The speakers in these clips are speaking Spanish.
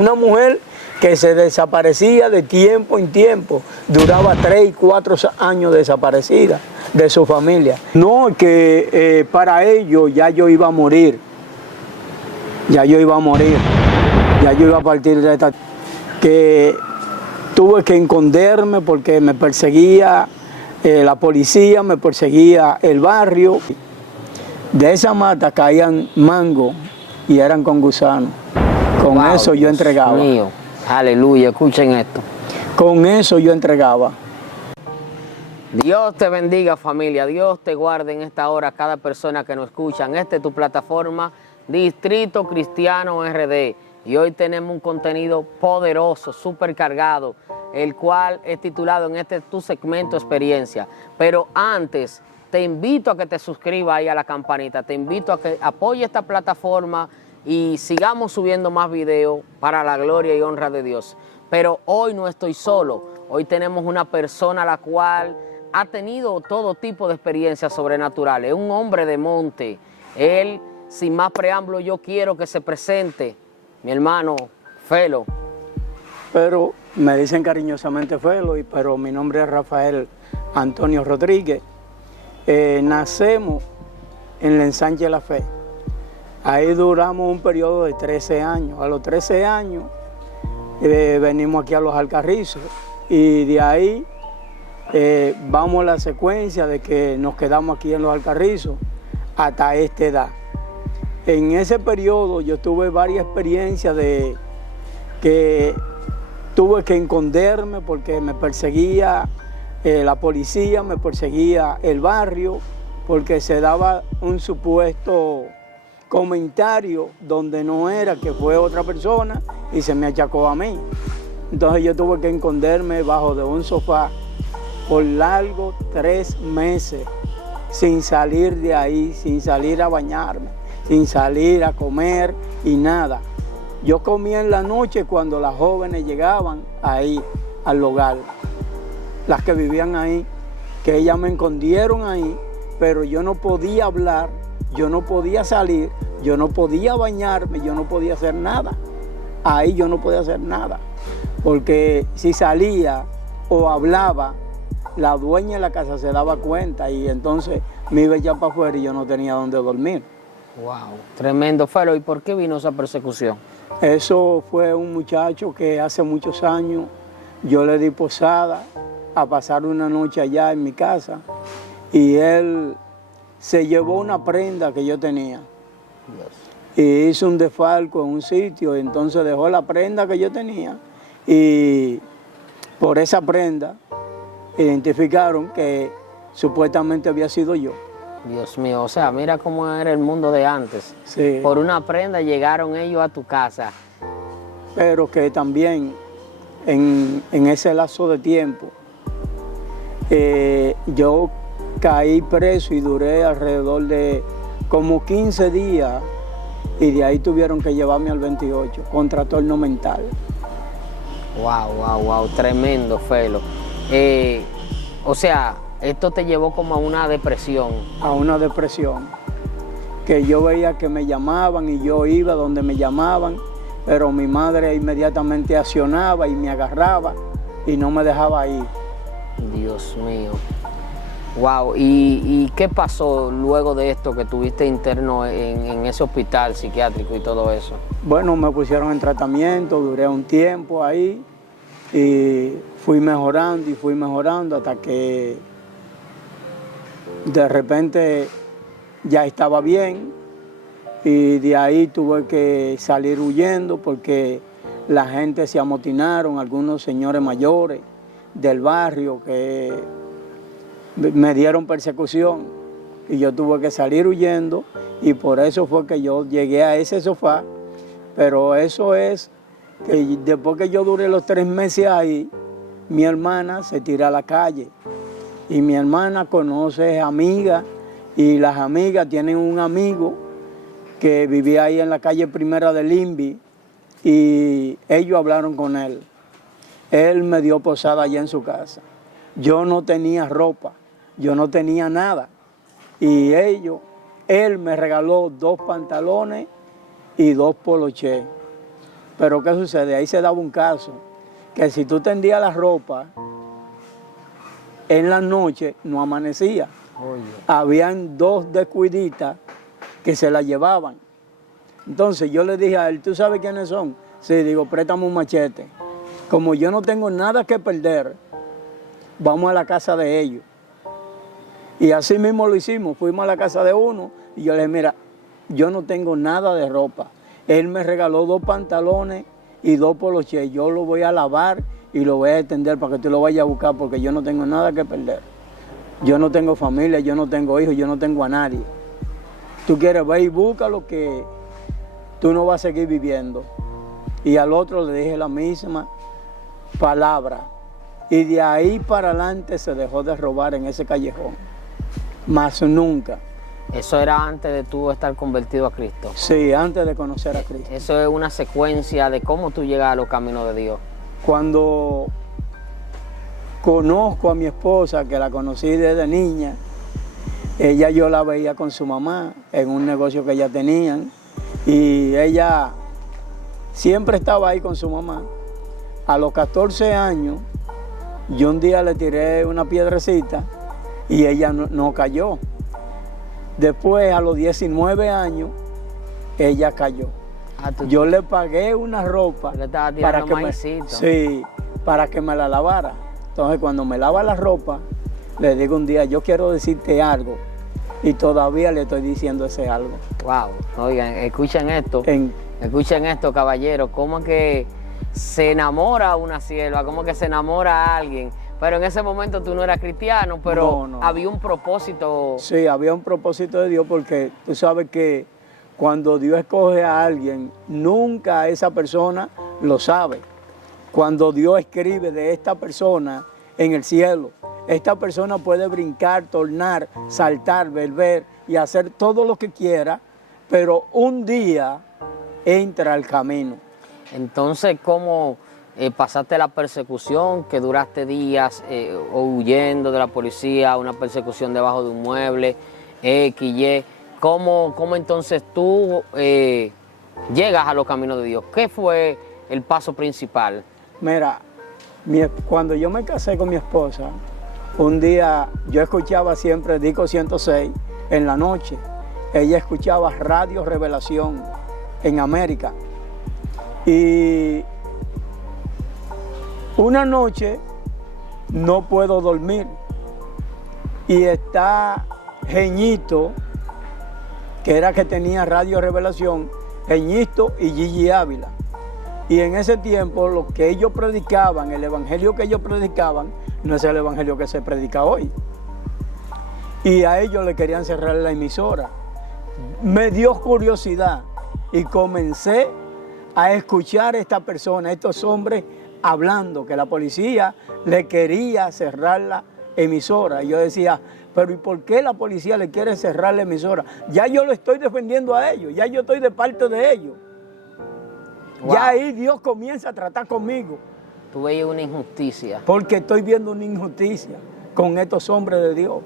Una mujer que se desaparecía de tiempo en tiempo, duraba 3 y 4 años desaparecida de su familia. No, que para ello ya yo iba a morir, ya yo iba a partir de esta... que tuve que esconderme porque me perseguía la policía, me perseguía el barrio. De esa mata caían mangos y eran con gusanos. Con eso yo entregaba. Dios mío, aleluya, escuchen esto. Con eso yo entregaba. Dios te bendiga, familia. Dios te guarde en esta hora cada persona que nos escucha. Esta es tu plataforma Distrito Cristiano RD. Y hoy tenemos un contenido poderoso, súper cargado, el cual es titulado en este tu segmento Experiencia. Pero antes, te invito a que te suscribas ahí a la campanita. Te invito a que apoyes esta plataforma y sigamos subiendo más videos para la gloria y honra de Dios. Pero hoy no estoy solo. Hoy tenemos una persona la cual ha tenido todo tipo de experiencias sobrenaturales. Es un hombre de monte. Él, sin más preámbulo, yo quiero que se presente. Mi hermano, Felo. Pero me dicen cariñosamente Felo, pero mi nombre es Rafael Antonio Rodríguez. Nacemos en el Ensanche de la Fe. Ahí duramos un periodo de 13 años. A los 13 años venimos aquí a Los Alcarrizos y de ahí vamos a la secuencia de que nos quedamos aquí en Los Alcarrizos hasta esta edad. En ese periodo yo tuve varias experiencias de que tuve que esconderme porque me perseguía la policía, me perseguía el barrio, porque se daba un supuesto comentario donde no era, que fue otra persona y se me achacó a mí. Entonces yo tuve que esconderme bajo de un sofá por largo 3 meses, sin salir de ahí, sin salir a bañarme, sin salir a comer y nada. Yo comía en la noche cuando las jóvenes llegaban ahí al hogar, las que vivían ahí, que ellas me escondieron ahí, pero yo no podía hablar, yo no podía salir, yo no podía bañarme, yo no podía hacer nada. Ahí yo no podía hacer nada, porque si salía o hablaba, la dueña de la casa se daba cuenta y entonces me iba a echar para afuera y yo no tenía dónde dormir. Wow, tremendo, Felo. ¿Y por qué vino esa persecución? Eso fue un muchacho que hace muchos años yo le di posada a pasar una noche allá en mi casa y él se llevó una prenda que yo tenía. Y hizo un desfalco en un sitio, y entonces dejó la prenda que yo tenía y por esa prenda identificaron que supuestamente había sido yo. Dios mío, o sea, mira cómo era el mundo de antes. Sí. Por una prenda llegaron ellos a tu casa. Pero que también en ese lapso de tiempo yo caí preso y duré alrededor de como 15 días y de ahí tuvieron que llevarme al 28 con trastorno mental. Wow, tremendo, Felo. O sea, esto te llevó como a una depresión. A una depresión, que yo veía que me llamaban y yo iba donde me llamaban, pero mi madre inmediatamente accionaba y me agarraba y no me dejaba ir. Dios mío. Wow, ¿y qué pasó luego de esto que tuviste interno en ese hospital psiquiátrico y todo eso? Bueno, me pusieron en tratamiento, duré un tiempo ahí y fui mejorando hasta que de repente ya estaba bien y de ahí tuve que salir huyendo porque la gente se amotinaron, algunos señores mayores del barrio que me dieron persecución y yo tuve que salir huyendo y por eso fue que yo llegué a ese sofá. Pero eso es que después que yo duré los 3 meses ahí, mi hermana se tira a la calle y mi hermana conoce amigas y las amigas tienen un amigo que vivía ahí en la calle Primera del INVI y ellos hablaron con él. Él me dio posada allá en su casa. Yo no tenía ropa, yo no tenía nada y él me regaló 2 pantalones y 2 polochés. Pero ¿qué sucede? Ahí se daba un caso, que si tú tendías la ropa, en la noche no amanecía. Oye. Habían 2 descuiditas que se la llevaban. Entonces yo le dije a él, ¿tú sabes quiénes son? Sí, digo, préstame un machete. Como yo no tengo nada que perder, vamos a la casa de ellos. Y así mismo lo hicimos, fuimos a la casa de uno y yo le dije, mira, yo no tengo nada de ropa. Él me regaló 2 pantalones y 2 poloches. Yo lo voy a lavar y lo voy a extender para que tú lo vayas a buscar porque yo no tengo nada que perder. Yo no tengo familia, yo no tengo hijos, yo no tengo a nadie. Tú quieres ver y busca lo que tú no vas a seguir viviendo. Y al otro le dije la misma palabra. Y de ahí para adelante se dejó de robar en ese callejón. Más nunca. Eso era antes de tú estar convertido a Cristo. Sí, antes de conocer a Cristo. Eso es una secuencia de cómo tú llegas a los caminos de Dios. Cuando conozco a mi esposa, que la conocí desde niña, ella yo la veía con su mamá en un negocio que ella tenían y ella siempre estaba ahí con su mamá. A los 14 años, yo un día le tiré una piedrecita y ella no cayó. Después, a los 19 años, ella cayó. Yo le pagué una ropa para que me la lavara. Entonces, cuando me lava la ropa, le digo un día, yo quiero decirte algo. Y todavía le estoy diciendo ese algo. Wow, oigan, escuchen esto. Escuchen esto, caballeros. Cómo que se enamora una sierva, cómo que se enamora a alguien. Pero en ese momento tú no eras cristiano, pero no. Había un propósito. Sí, había un propósito de Dios porque tú sabes que cuando Dios escoge a alguien, nunca esa persona lo sabe. Cuando Dios escribe de esta persona en el cielo, esta persona puede brincar, tornar, saltar, beber y hacer todo lo que quiera, pero un día entra al camino. Entonces, ¿cómo pasaste la persecución, que duraste días huyendo de la policía, una persecución debajo de un mueble, X, Y? ¿Cómo entonces tú llegas a los caminos de Dios? ¿Qué fue el paso principal? Mira, cuando yo me casé con mi esposa, un día yo escuchaba siempre Disco 106 en la noche. Ella escuchaba Radio Revelación en América. Y una noche no puedo dormir y está Jeñito, que era que tenía Radio Revelación, Jeñito y Gigi Ávila. Y en ese tiempo lo que ellos predicaban, el evangelio que ellos predicaban, no es el evangelio que se predica hoy. Y a ellos le querían cerrar la emisora. Me dio curiosidad y comencé a escuchar a esta persona, estos hombres hablando que la policía le quería cerrar la emisora. Y yo decía, pero ¿y por qué la policía le quiere cerrar la emisora? Ya yo lo estoy defendiendo a ellos, ya yo estoy de parte de ellos. Wow. Ya ahí Dios comienza a tratar conmigo. Tú veías una injusticia. Porque estoy viendo una injusticia con estos hombres de Dios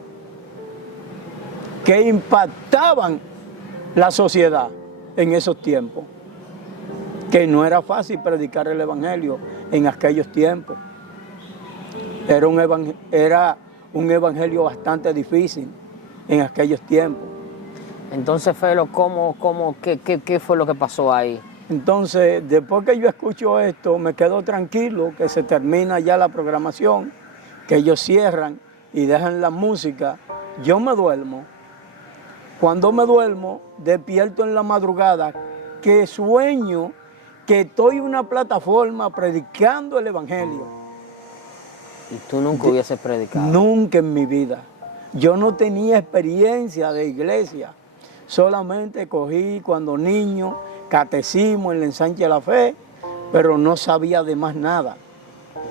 que impactaban la sociedad en esos tiempos. Que no era fácil predicar el evangelio en aquellos tiempos. Era un evangelio bastante difícil en aquellos tiempos. Entonces, Felo, ¿qué fue lo que pasó ahí? Entonces, después que yo escucho esto, me quedo tranquilo que se termina ya la programación, que ellos cierran y dejan la música. Yo me duermo. Cuando me duermo, despierto en la madrugada, que sueño que estoy en una plataforma predicando el evangelio. ¿Y tú nunca hubieses predicado? Nunca en mi vida. Yo no tenía experiencia de iglesia. Solamente cogí cuando niño catecismo en el ensanche de la fe, pero no sabía de más nada.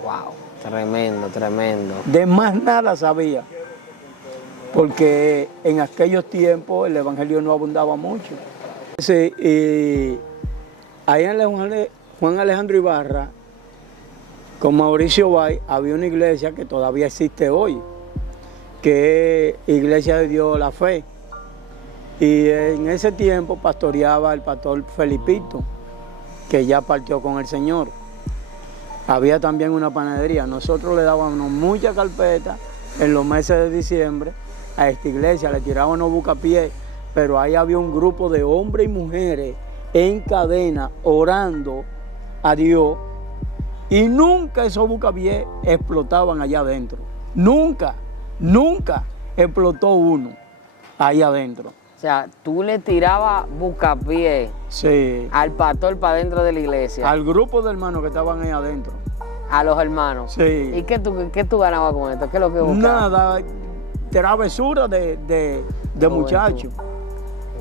Wow, tremendo, tremendo. De más nada sabía, porque en aquellos tiempos el evangelio no abundaba mucho. Sí, y ahí en Juan Alejandro Ibarra, con Mauricio Bay, había una iglesia que todavía existe hoy, que es Iglesia de Dios La Fe. Y en ese tiempo pastoreaba el pastor Felipito. que ya partió con el Señor. Había también una panadería. Nosotros le dábamos mucha carpeta en los meses de diciembre a esta iglesia, le tirábamos bucapiés, pero ahí había un grupo de hombres y mujeres en cadena orando a Dios y nunca esos bucapiés explotaban allá adentro. Nunca explotó uno ahí adentro. O sea, tú le tirabas bucapié Sí. al pastor para dentro de la iglesia. Al grupo de hermanos que estaban ahí adentro. A los hermanos. Sí. ¿Y qué tú ganabas con esto? ¿Qué es lo que buscabas? Nada, travesura de muchachos.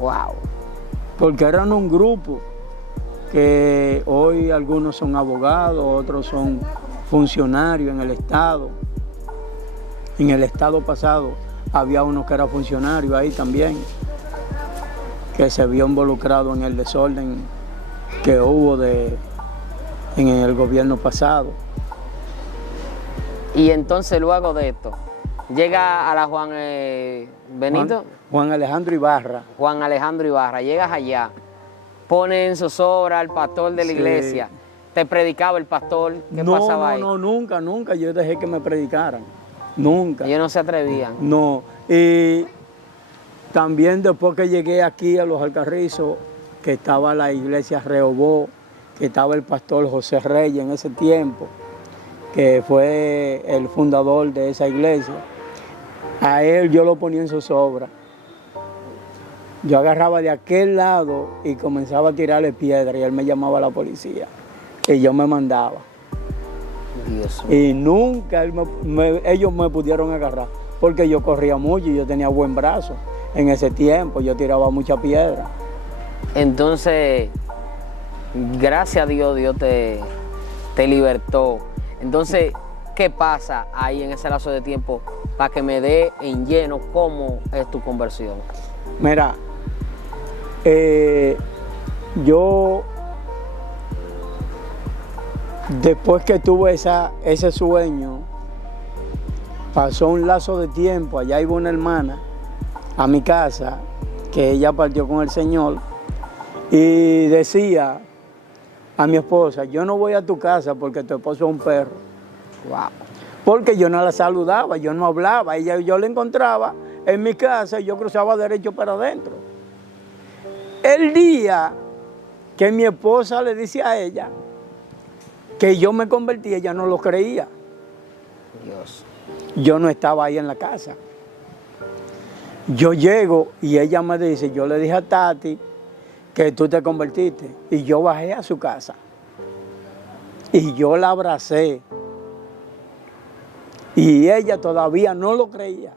Wow. Porque eran un grupo que hoy algunos son abogados, otros son funcionarios en el Estado. En el Estado pasado había uno que era funcionario ahí también, que se vio involucrado en el desorden que hubo en el gobierno pasado. Y entonces luego de esto, llega a la Juan Benito. Juan Alejandro Ibarra. Juan Alejandro Ibarra, llegas allá, ponen en zozobra al pastor de la iglesia, te predicaba el pastor, ¿qué pasaba ahí? No, nunca, yo dejé que me predicaran, nunca. Ellos no se atrevían. No, y también después que llegué aquí a Los Alcarrizos, que estaba la iglesia Rehoboth, que estaba el pastor José Reyes en ese tiempo, que fue el fundador de esa iglesia, a él yo lo ponía en zozobra. Yo agarraba de aquel lado y comenzaba a tirarle piedra y él me llamaba a la policía y yo me mandaba. Dios mío. Y nunca ellos me pudieron agarrar porque yo corría mucho y yo tenía buen brazo. En ese tiempo yo tiraba mucha piedra. Entonces, gracias a Dios, Dios te libertó. Entonces, ¿qué pasa ahí en ese lapso de tiempo para que me dé en lleno cómo es tu conversión? Mira, yo después que tuve ese sueño, pasó un lazo de tiempo, allá iba una hermana a mi casa, que ella partió con el Señor, y decía a mi esposa, yo no voy a tu casa porque tu esposo es un perro. Wow. Porque yo no la saludaba, yo no hablaba, yo la encontraba en mi casa y yo cruzaba derecho para adentro. El día que mi esposa le dice a ella que yo me convertí, ella no lo creía. Dios. Yo no estaba ahí en la casa. Yo llego y ella me dice, yo le dije a Tati que tú te convertiste. Y yo bajé a su casa. Y yo la abracé. Y ella todavía no lo creía.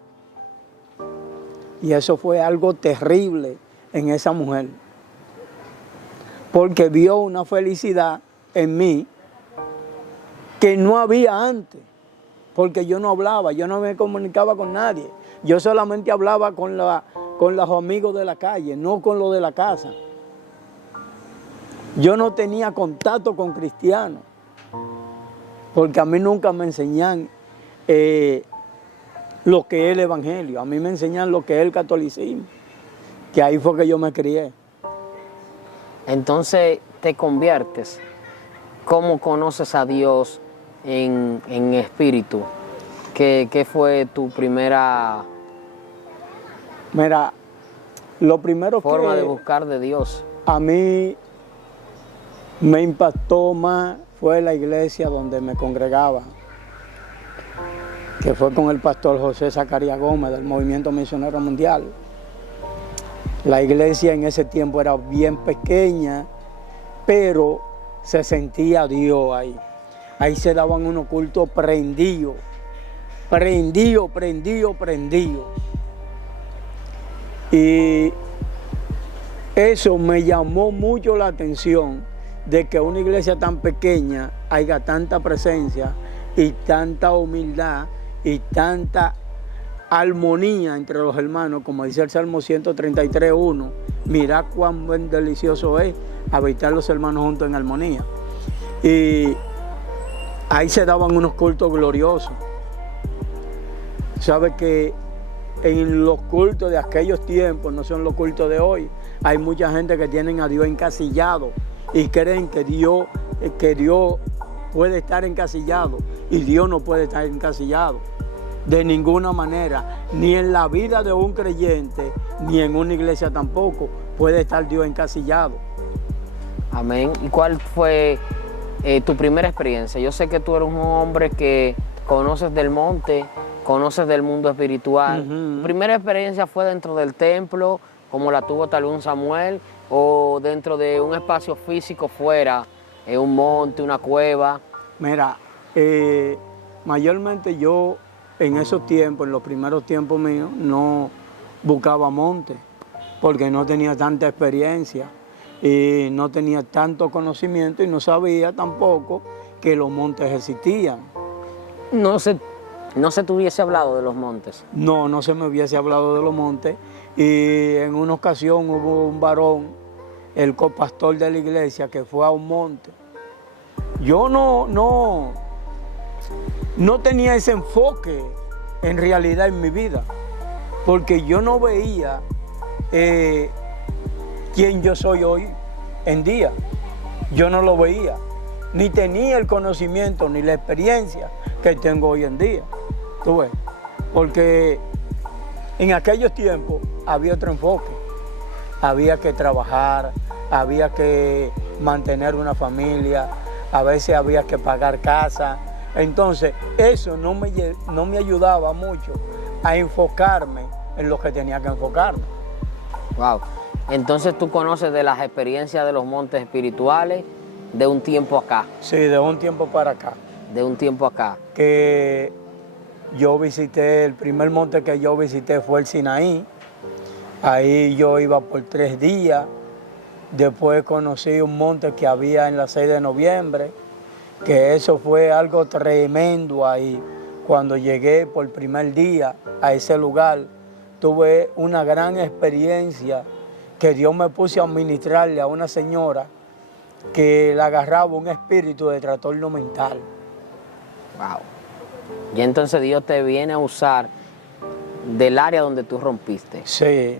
Y eso fue algo terrible en esa mujer. Porque vio una felicidad en mí que no había antes. Porque yo no hablaba, yo no me comunicaba con nadie. Yo solamente hablaba con los amigos de la calle, no con los de la casa. Yo no tenía contacto con cristianos. Porque a mí nunca me enseñan lo que es el evangelio. A mí me enseñan lo que es el catolicismo. Que ahí fue que yo me crié. Entonces te conviertes. ¿Cómo conoces a Dios en espíritu? ¿Qué fue tu primera Mira, lo primero forma de buscar de Dios? A mí me impactó más fue la iglesia donde me congregaba, que fue con el pastor José Zacarías Gómez del Movimiento Misionero Mundial. La iglesia en ese tiempo era bien pequeña, pero se sentía Dios ahí. Ahí se daban unos cultos prendidos. Y eso me llamó mucho la atención de que una iglesia tan pequeña haya tanta presencia y tanta humildad y tanta armonía entre los hermanos, como dice el Salmo 133:1. Mirad cuán buen delicioso es habitar los hermanos juntos en armonía. Y ahí se daban unos cultos gloriosos. Sabe que en los cultos de aquellos tiempos no son los cultos de hoy. Hay mucha gente que tienen a Dios encasillado y creen que Dios puede estar encasillado, y Dios no puede estar encasillado de ninguna manera, ni en la vida de un creyente, ni en una iglesia tampoco puede estar Dios encasillado. Amén. ¿Y cuál fue tu primera experiencia? Yo sé que tú eres un hombre que conoces del monte, conoces del mundo espiritual. ¿Tu primera experiencia fue dentro del templo, como la tuvo tal vez un Samuel, o dentro de un espacio físico fuera, un monte, una cueva? Mira, mayormente yo en esos tiempos, en los primeros tiempos míos, no buscaba monte, porque no tenía tanta experiencia y no tenía tanto conocimiento y no sabía tampoco que los montes existían. No se te hubiese hablado de los montes. No se me hubiese hablado de los montes, y en una ocasión hubo un varón, el copastor de la iglesia, que fue a un monte. Yo no tenía ese enfoque en realidad en mi vida, porque yo no veía quién yo soy hoy en día. Yo no lo veía, ni tenía el conocimiento ni la experiencia que tengo hoy en día. ¿Tú ves? Porque en aquellos tiempos había otro enfoque. Había que trabajar, había que mantener una familia, a veces había que pagar casa. Entonces, eso no me ayudaba mucho a enfocarme en lo que tenía que enfocarme. Wow. Entonces, tú conoces de las experiencias de los montes espirituales de un tiempo acá. Sí, de un tiempo para acá. De un tiempo acá. Que yo visité, el primer monte que yo visité fue el Sinaí. Ahí yo iba por 3 días. Después conocí un monte que había en la 6 de noviembre, que eso fue algo tremendo ahí. Cuando llegué por primer día a ese lugar, tuve una gran experiencia que Dios me puso a ministrarle a una señora que le agarraba un espíritu de trastorno mental. Wow. Y entonces Dios te viene a usar del área donde tú rompiste. Sí.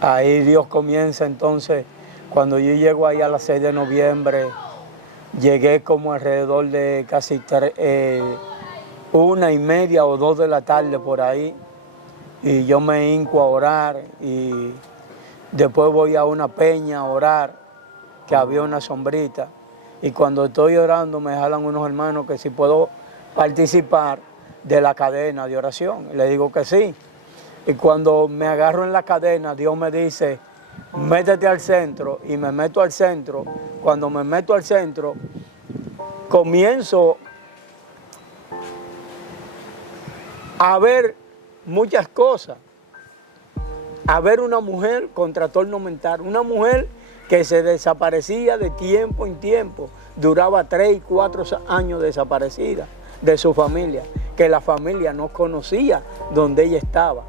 Ahí Dios comienza entonces, cuando yo llego ahí a las 6 de noviembre, llegué como alrededor de casi 1:30 o 2 de la tarde por ahí, y yo me hinco a orar, y después voy a una peña a orar, que había una sombrita, y cuando estoy orando me jalan unos hermanos que si puedo participar de la cadena de oración. Le digo que sí. Y cuando me agarro en la cadena, Dios me dice, métete al centro, y me meto al centro. Cuando me meto al centro, comienzo a ver muchas cosas. A ver una mujer con trastorno mental, una mujer que se desaparecía de tiempo en tiempo, duraba 3 y 4 años desaparecida de su familia, que la familia no conocía dónde ella estaba.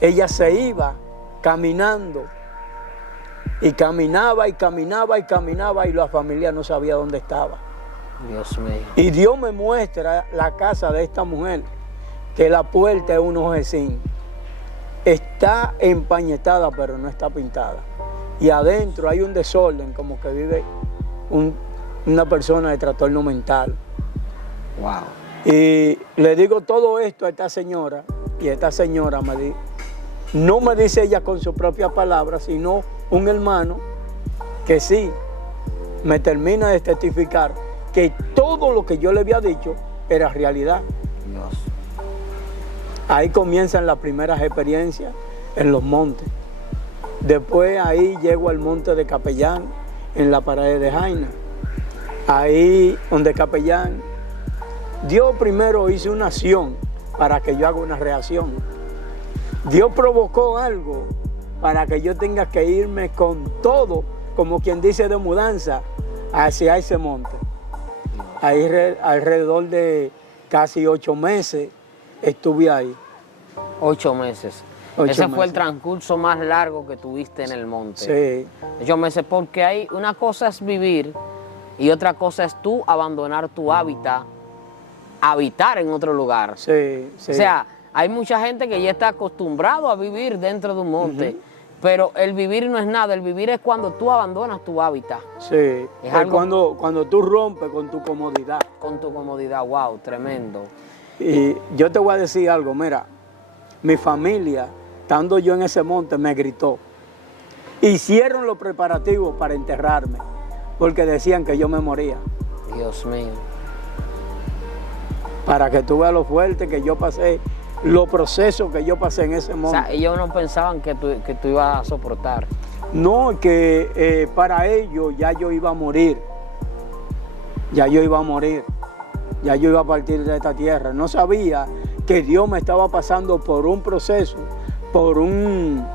Ella se iba caminando, y caminaba y caminaba y caminaba, y la familia no sabía dónde estaba. Dios mío. Y Dios me muestra la casa de esta mujer, que la puerta es un ojejín. Está empañetada, pero no está pintada. Y adentro hay un desorden, como que vive una persona de trastorno mental. Wow. Y le digo todo esto a esta señora, y esta señora no me dice ella con su propia palabra, sino un hermano que sí me termina de testificar que todo lo que yo le había dicho era realidad. Dios. Ahí comienzan las primeras experiencias en los montes. Después ahí llego al monte de Capellán, en la pared de Jaina. Ahí donde Capellán, Dios primero hizo una acción para que yo haga una reacción. Dios provocó algo para que yo tenga que irme con todo, como quien dice, de mudanza hacia ese monte. Ahí alrededor de casi 8 meses estuve ahí. 8 meses. Ese fue el transcurso más largo que tuviste en el monte. Sí. 8 meses, porque hay una cosa es vivir y otra cosa es tú abandonar tu hábitat, habitar en otro lugar. Sí, sí. O sea, hay mucha gente que ya está acostumbrado a vivir dentro de un monte, Pero el vivir no es nada, el vivir es cuando tú abandonas tu hábitat. Sí, Es algo cuando tú rompes con tu comodidad. con tu comodidad. Wow, tremendo. Y yo te voy a decir algo, mira, mi familia, estando yo en ese monte, me gritó. Hicieron los preparativos para enterrarme, porque decían que yo me moría. Dios mío. Para que tú veas lo fuerte que yo pasé, los procesos que yo pasé en ese O monte. sea, ellos no pensaban que tú ibas a soportar. No, que para ellos ya yo iba a morir. Ya yo iba a morir. Ya yo iba a partir de esta tierra. No sabía que Dios me estaba pasando por un proceso, por un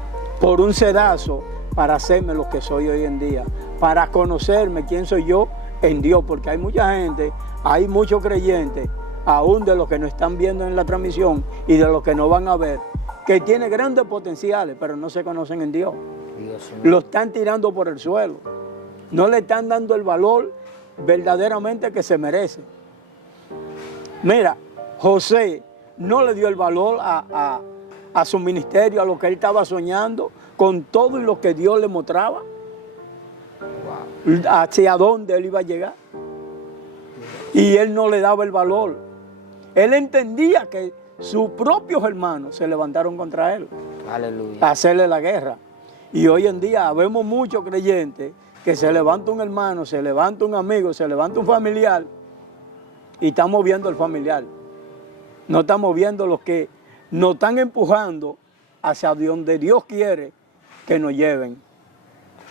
sedazo, para hacerme lo que soy hoy en día, para conocerme quién soy yo en Dios, porque hay mucha gente, hay muchos creyentes, aún de los que nos están viendo en la transmisión y de los que no van a ver, que tienen grandes potenciales, pero no se conocen en Dios. Dios mío. Lo están tirando por el suelo. No le están dando el valor verdaderamente que se merece. Mira, José no le dio el valor a su ministerio, a lo que él estaba soñando, con todo y lo que Dios le mostraba, hacia dónde él iba a llegar. Y él no le daba el valor. Él entendía que sus propios hermanos se levantaron contra él. Aleluya. A hacerle la guerra. Y hoy en día vemos muchos creyentes que se levanta un hermano, se levanta un amigo, se levanta un familiar y estamos viendo el familiar. No estamos viendo los que nos están empujando hacia donde Dios quiere que nos lleven.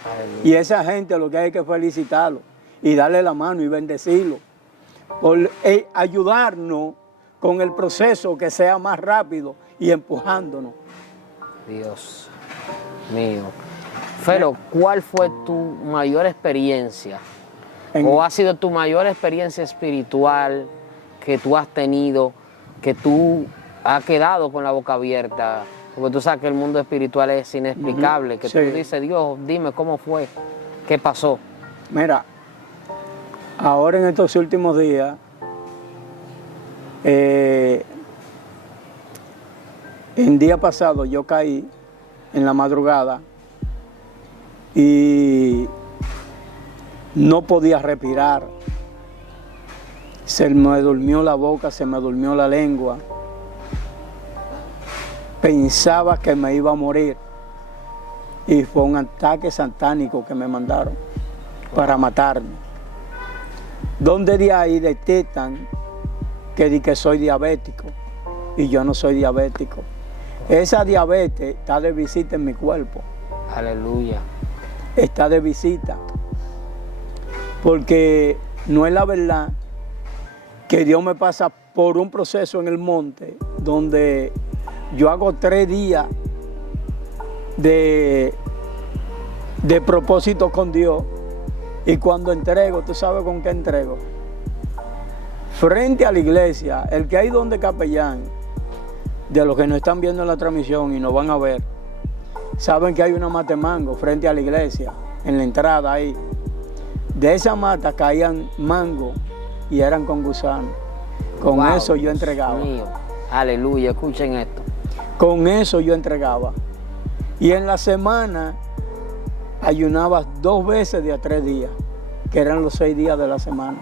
Aleluya. Y esa gente lo que hay que felicitarlo y darle la mano y bendecirlo por ayudarnos con el proceso que sea más rápido y empujándonos. Dios mío. Felo, ¿cuál fue tu mayor experiencia? ¿O ha sido tu mayor experiencia espiritual que tú has tenido, que tú has quedado con la boca abierta? Porque tú sabes que el mundo espiritual es inexplicable, que Sí. tú dices, Dios, dime cómo fue, qué pasó. Mira, ahora en estos últimos días, el día pasado yo caí en la madrugada y no podía respirar. Se me durmió la boca, se me durmió la lengua. Pensaba que me iba a morir y fue un ataque satánico que me mandaron para matarme. Donde de ahí detectan que soy diabético y yo no soy diabético. Esa diabetes está de visita en mi cuerpo. Aleluya. Está de visita. Porque no es la verdad que Dios me pasa por un proceso en el monte donde yo hago 3 días de propósito con Dios y cuando entrego, ¿tú sabes con qué entrego? Frente a la iglesia, el que hay donde capellán, de los que nos están viendo en la transmisión y nos van a ver, saben que hay una mata de mango frente a la iglesia, en la entrada ahí. De esa mata caían mango y eran con gusanos. Con Wow, eso yo Dios entregaba. mío. Aleluya, escuchen esto. Con eso yo entregaba. Y en la semana ayunaba 2 veces de a 3 días, que eran los 6 días de la semana.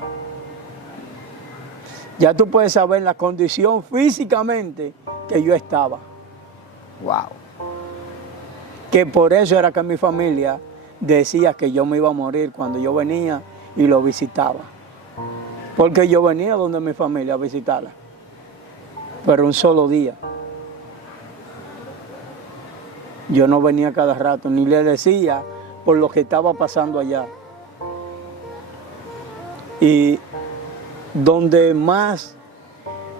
Ya tú puedes saber la condición físicamente que yo estaba. Wow. Que por eso era que mi familia decía que yo me iba a morir cuando yo venía y lo visitaba. Porque yo venía donde mi familia a visitarla. Pero un solo día. Yo no venía cada rato, ni le decía por lo que estaba pasando allá. Y donde más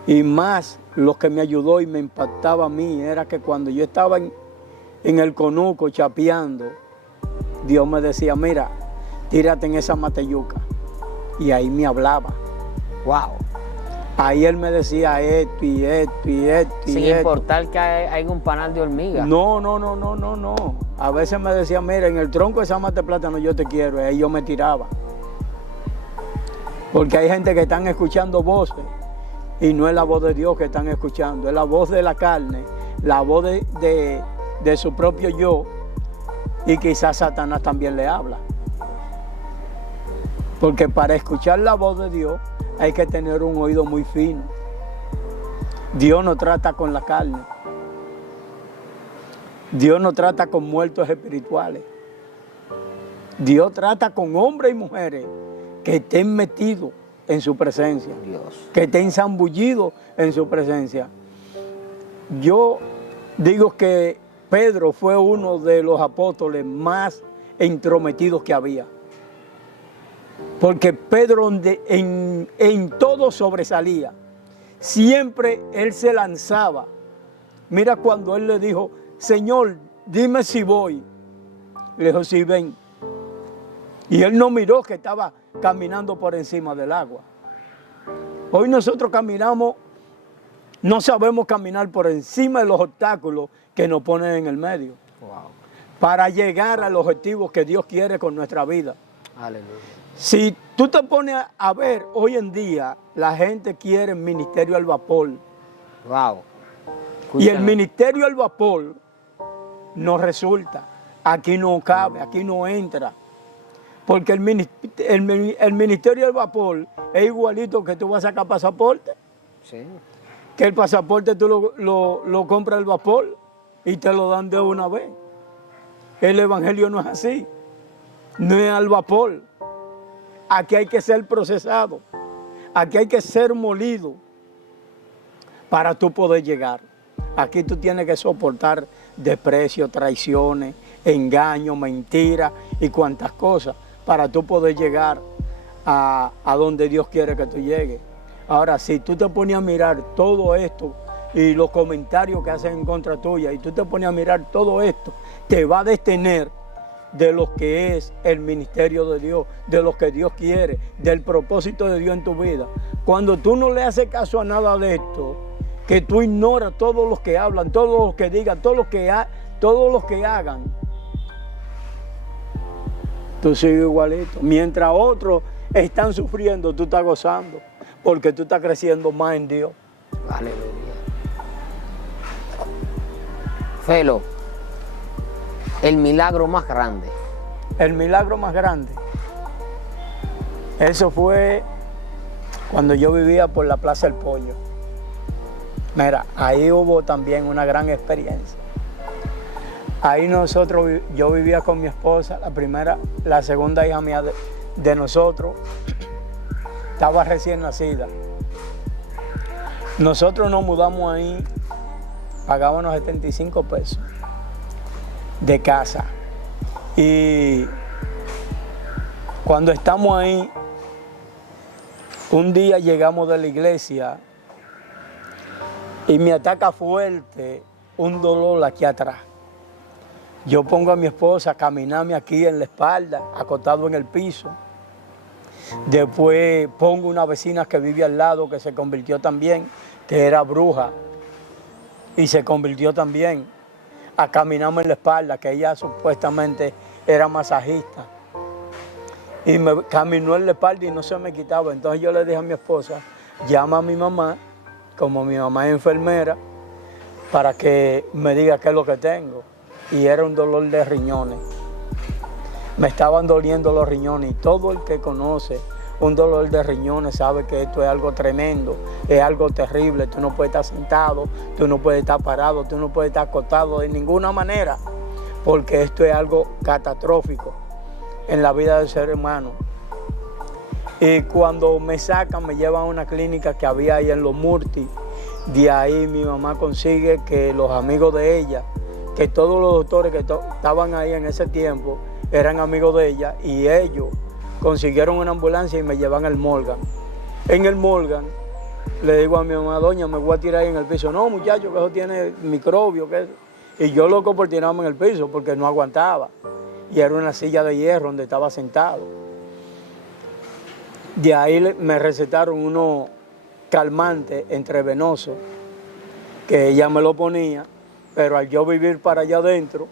y más lo que me ayudó y me impactaba a mí era que cuando yo estaba en el conuco chapeando, Dios me decía, mira, tírate en esa mateyuca. Y ahí me hablaba. Wow. Ahí él me decía esto y esto y esto y Sin esto. importar que hay un panal de hormigas. No. A veces me decía, mira, en el tronco de esa mata de plátano yo te quiero. Y ahí yo me tiraba. Porque hay gente que están escuchando voces y no es la voz de Dios que están escuchando, es la voz de la carne, la voz de su propio yo, Y quizás Satanás también le habla. Porque para escuchar la voz de Dios hay que tener un oído muy fino. Dios no trata con la carne. Dios no trata con muertos espirituales. Dios trata con hombres y mujeres que estén metidos en su presencia, que estén zambullidos en su presencia. Yo digo que Pedro fue uno de los apóstoles más entrometidos que había. Porque Pedro en todo sobresalía. Siempre él se lanzaba. Mira cuando él le dijo, Señor, dime si voy. Le dijo, sí, ven. Y él no miró que estaba caminando por encima del agua. Hoy nosotros caminamos, no sabemos caminar por encima de los obstáculos que nos ponen en el medio. Wow. Para llegar al objetivo que Dios quiere con nuestra vida. Aleluya. Si tú te pones a ver, hoy en día la gente quiere ministerio al vapor. Wow. Y el ministerio al vapor no resulta. Aquí no cabe, aquí no entra. Porque el ministerio al vapor es igualito que tú vas a sacar pasaporte. Sí. Que el pasaporte tú lo compras al vapor y te lo dan de una vez. El evangelio no es así. No es al vapor. Aquí hay que ser procesado. Aquí hay que ser molido para tú poder llegar. Aquí tú tienes que soportar desprecio, traiciones, engaños, mentiras y cuantas cosas para tú poder llegar a donde Dios quiere que tú llegues. Ahora, si tú te pones a mirar todo esto y los comentarios que hacen en contra tuya y tú te pones a mirar todo esto, te va a detener de lo que es el ministerio de Dios, de lo que Dios quiere, del propósito de Dios en tu vida. Cuando tú no le haces caso a nada de esto, que tú ignoras todos los que hablan, todos los que digan, todos los que hagan, tú sigues igualito. Mientras otros están sufriendo, tú estás gozando, porque tú estás creciendo más en Dios. Aleluya. Felo, el milagro más grande. El milagro más grande. Eso fue cuando yo vivía por la Plaza del Pollo. Mira, ahí hubo también una gran experiencia. Ahí yo vivía con mi esposa, la segunda hija mía de nosotros, estaba recién nacida. Nosotros nos mudamos ahí, pagábamos 75 pesos de casa. Y cuando estamos ahí, un día llegamos de la iglesia y me ataca fuerte un dolor aquí atrás. Yo pongo a mi esposa a caminarme aquí en la espalda, acostado en el piso. Después pongo una vecina que vive al lado, que se convirtió también, que era bruja, y se convirtió también a caminarme en la espalda, que ella supuestamente era masajista. Y me caminó en la espalda y no se me quitaba. Entonces yo le dije a mi esposa, llama a mi mamá, como mi mamá es enfermera, para que me diga qué es lo que tengo. Y era un dolor de riñones. Me estaban doliendo los riñones y todo el que conoce un dolor de riñones sabe que esto es algo tremendo, es algo terrible. Tú no puedes estar sentado, tú no puedes estar parado, tú no puedes estar acostado de ninguna manera, porque esto es algo catastrófico en la vida del ser humano. Y cuando me sacan, me llevan a una clínica que había ahí en Los Murtis. De ahí mi mamá consigue que los amigos de ella, que todos los doctores que estaban ahí en ese tiempo eran amigos de ella, y ellos consiguieron una ambulancia y me llevan al Morgan. En el Morgan le digo a mi mamá, doña, me voy a tirar ahí en el piso. No, muchacho, que eso tiene microbio. Y yo loco por tirarme en el piso porque no aguantaba. Y era una silla de hierro donde estaba sentado. De ahí me recetaron unos calmantes intravenosos que ella me lo ponía, pero al yo vivir para allá adentro,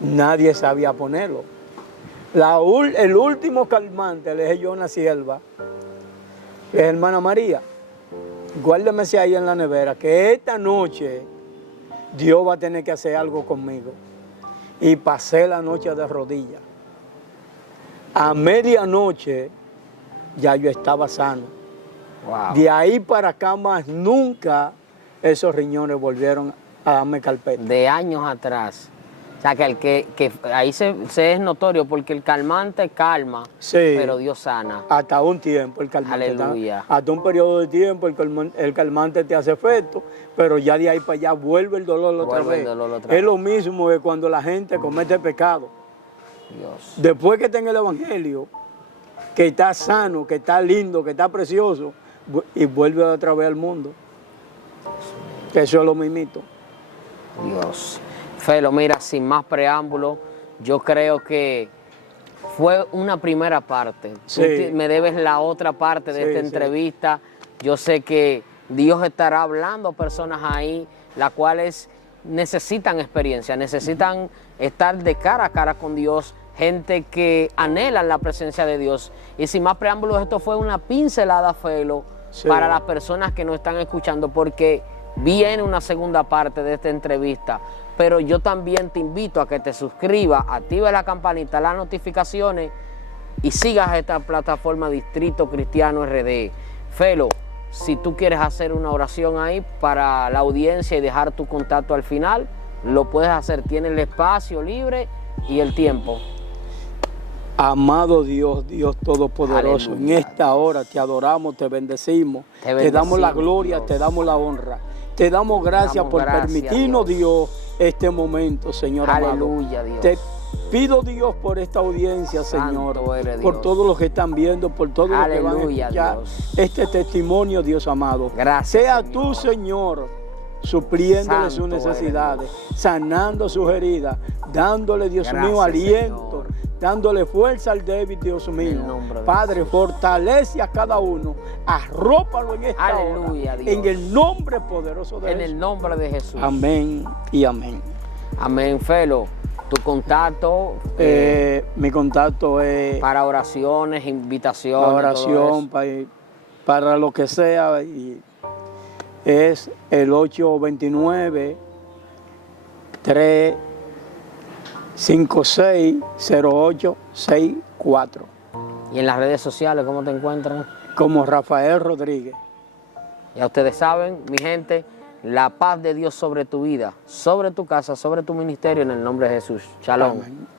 nadie sabía ponerlo. El último calmante le dije yo a una sierva, que es hermana María, guárdemese ahí en la nevera, que esta noche Dios va a tener que hacer algo conmigo. y pasé la noche de rodillas. A medianoche ya yo estaba sano. Wow. De ahí para acá más nunca esos riñones volvieron a darme carpeta. De años atrás. O sea, que ahí se es notorio porque el calmante calma, Sí. pero Dios sana. Hasta un tiempo el calmante. Aleluya. Hasta un periodo de tiempo el calmante te hace efecto, pero ya de ahí para allá vuelve el dolor otra Vuelve el vez. dolor otra Es vez. lo mismo que cuando la gente comete pecado. Dios. Después que está en el Evangelio, que está sano, que está lindo, que está precioso, y vuelve otra vez al mundo. Eso es lo mismito. Dios. Felo, mira, sin más preámbulo, yo creo que fue una primera parte. Sí. Tú me debes la otra parte de Sí, esta sí. entrevista. Yo sé que Dios estará hablando a personas ahí, las cuales necesitan experiencia, necesitan estar de cara a cara con Dios, gente que anhela la presencia de Dios. Y sin más preámbulos, esto fue una pincelada, Felo, Sí. para las personas que nos están escuchando, porque viene una segunda parte de esta entrevista. Pero yo también te invito a que te suscribas, active la campanita, las notificaciones y sigas esta plataforma Distrito Cristiano RD. Felo, si tú quieres hacer una oración ahí para la audiencia y dejar tu contacto al final, lo puedes hacer. Tienes el espacio libre y el tiempo. Amado Dios, Dios Todopoderoso, Aleluya. en esta hora te adoramos, te bendecimos, te damos la gloria, Dios. te damos la honra. Te damos gracias Damos por gracias, permitirnos, Dios, este momento, Señor Aleluya, amado. Dios. Te pido, Dios, por esta audiencia, Santo Señor, eres, por Dios. todos los que están viendo, por todos los que van a Aleluya, escuchar Dios. este testimonio, Dios amado. Gracias, Sea Señor. tú, Señor, supliéndole sus Santo eres, necesidades, sanando sus heridas, dándole, Dios mío, Gracias, aliento, Señor. dándole fuerza al débil, Dios mío. nombre de Padre, Jesús. fortalece a cada uno, arrópalo en esta Aleluya, hora, Dios. en el nombre poderoso de En Jesús. el nombre de Jesús. Amén y amén. Amén, Felo. Tu contacto Mi contacto es para oraciones, invitaciones. la oración, para lo que sea, y es el 829-356-0864, Y en las redes sociales, ¿cómo te encuentran? como Rafael Rodríguez. Ya ustedes saben, mi gente, la paz de Dios sobre tu vida, sobre tu casa, sobre tu ministerio, en el nombre de Jesús. Shalom. Amén.